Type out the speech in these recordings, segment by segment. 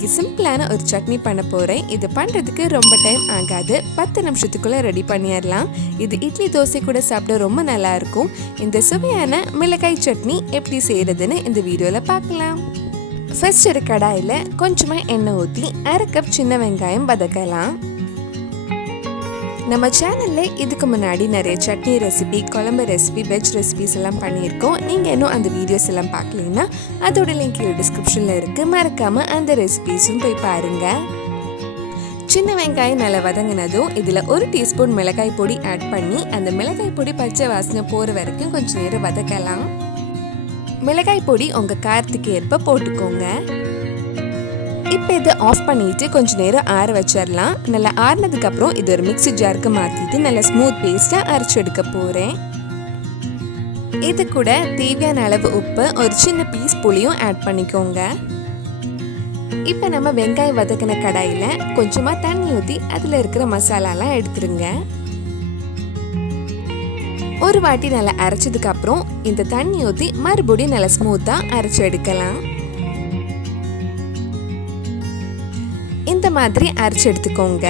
இன்னைக்கு சிம்பிளான ஒரு சட்னி பண்ண போகிறேன். இது பண்ணுறதுக்கு ரொம்ப டைம் ஆகாது, 10 நிமிஷத்துக்குள்ளே ரெடி பண்ணிடலாம். இது இட்லி தோசை கூட சாப்பிட ரொம்ப நல்லாயிருக்கும். இந்த சுவையான மிளகாய் சட்னி எப்படி செய்கிறதுன்னு இந்த வீடியோவில் பார்க்கலாம். ஃபர்ஸ்ட் ஒரு கடாயில் கொஞ்சமாக எண்ணெய் ஊற்றி 1/2 கப் சின்ன வெங்காயம் வதக்கலாம். நம்ம சேனலில் இதுக்கு முன்னாடி நிறைய சட்னி ரெசிபி, குழம்பு ரெசிபி, வெஜ் ரெசிபிஸ் எல்லாம் பண்ணியிருக்கோம். நீங்கள் இன்னும் அந்த வீடியோஸ் எல்லாம் பார்க்கலன்னா அதோட லிங்க் டிஸ்கிரிப்ஷனில் இருக்குது. மறக்காமல் அந்த ரெசிபிஸும் போய் பாருங்கள். சின்ன வெங்காயம் நல்லா வதங்கினதும் இதில் 1 டீஸ்பூன் மிளகாய் பொடி ஆட் பண்ணி அந்த மிளகாய் பொடி பச்சை வாசனை போகிற வரைக்கும் கொஞ்சம் நேரம் வதக்கலாம். மிளகாய் பொடி உங்கள் காரத்துக்கு ஏற்ப போட்டுக்கோங்க. இப்போ இதை ஆஃப் பண்ணிவிட்டு கொஞ்சம் நேரம் ஆற வச்சிடலாம். நல்லா ஆறினதுக்கப்புறம் இது ஒரு மிக்ஸி ஜாருக்கு மாற்றிட்டு நல்லா ஸ்மூத் பேஸ்ட்டாக அரைச்சி எடுக்க போகிறேன். இது கூட தேவையான அளவு உப்பு, ஒரு சின்ன பீஸ் புளியும் ஆட் பண்ணிக்கோங்க. இப்போ நம்ம வெங்காயம் வதக்கின கடாயில் கொஞ்சமாக தண்ணி ஊற்றி அதில் இருக்கிற மசாலாலாம் எடுத்துருங்க. ஒரு வாட்டி நல்லா அரைச்சதுக்கப்புறம் இந்த தண்ணி ஊற்றி மறுபடியும் நல்லா ஸ்மூத்தாக அரைச்சி எடுக்கலாம். இந்த மாதிரி அரைச்சி எடுத்துக்கோங்க.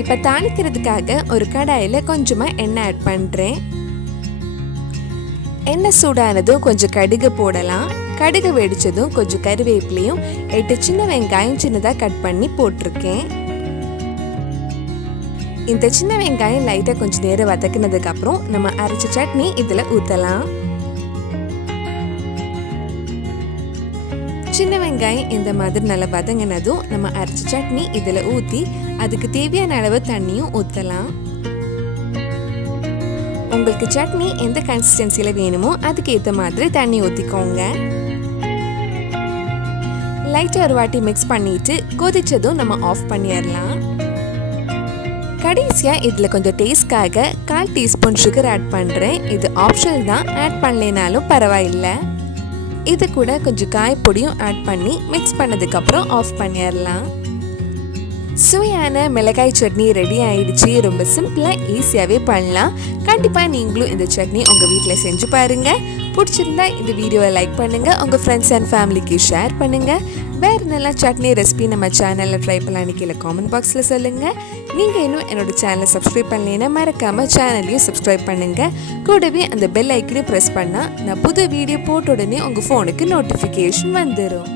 இப்போ தாளிக்கிறதுக்காக ஒரு கடாயில் கொஞ்சமாக எண்ணெய் ஆட் பண்ணுறேன். எண்ணெய் சூடானதும் கொஞ்சம் கடுகு போடலாம். கடுகு வெடிச்சதும் கொஞ்சம் கருவேப்பிலையும் 8 சின்ன வெங்காயம் சின்னதாக கட் பண்ணி போட்டிருக்கேன். இந்த சின்ன வெங்காயம் லைட்டாக கொஞ்சம் நேரம் வதக்கினதுக்கப்புறம் நம்ம அரைச்ச சட்னி இதில் ஊற்றலாம். சின்ன வெங்காயம் இந்த மாதிரி நல்லா வதங்கினதும் நம்ம அரைச்ச சட்னி இதில் ஊற்றி அதுக்கு தேவையான அளவு தண்ணியும் ஊற்றலாம். உங்களுக்கு சட்னி எந்த கன்சிஸ்டன்சியில் வேணுமோ அதுக்கு ஏற்ற மாதிரி தண்ணி ஊற்றிக்கோங்க. லைட்டாக ஒரு வாட்டி மிக்ஸ் பண்ணிட்டு கொதிச்சதும் நம்ம ஆஃப் பண்ணிடலாம். கடைசியாக இதில் கொஞ்சம் டேஸ்ட்காக 1/4 டீஸ்பூன் சுகர் ஆட் பண்ணுறேன். இது ஆப்ஷனல் தான், ஆட் பண்ணலைனாலும் பரவாயில்லை. இது கூட கொஞ்சம் காய்பொடியும் ஆட் பண்ணி மிக்ஸ் பண்ணதுக்கப்புறம் ஆஃப் பண்ணிடலாம். சுவையான மிளகாய் சட்னி ரெடி ஆயிடுச்சு. ரொம்ப சிம்பிளாக ஈஸியாகவே பண்ணலாம். கண்டிப்பாக நீங்களும் இந்த சட்னி உங்கள் வீட்டில் செஞ்சு பாருங்கள். பிடிச்சிருந்தா இந்த வீடியோவை லைக் பண்ணுங்கள், உங்கள் ஃப்ரெண்ட்ஸ் அண்ட் ஃபேமிலிக்கு ஷேர் பண்ணுங்கள். வேறு நல்லா சட்னி ரெசிபி நம்ம சேனலில் ட்ரை பண்ணலான்னு கீழே காமெண்ட் பாக்ஸில் சொல்லுங்கள். நீங்கள் இன்னும் என்னோட சேனலை சப்ஸ்கிரைப் பண்ணலைன்னா மறக்காமல் சேனலையும் சப்ஸ்கிரைப் பண்ணுங்கள். கூடவே அந்த பெல் ஐக்கனையும் ப்ரெஸ் பண்ணால் நான் புது வீடியோ போட்ட உடனே உங்கள் ஃபோனுக்கு நோட்டிஃபிகேஷன் வந்துடும்.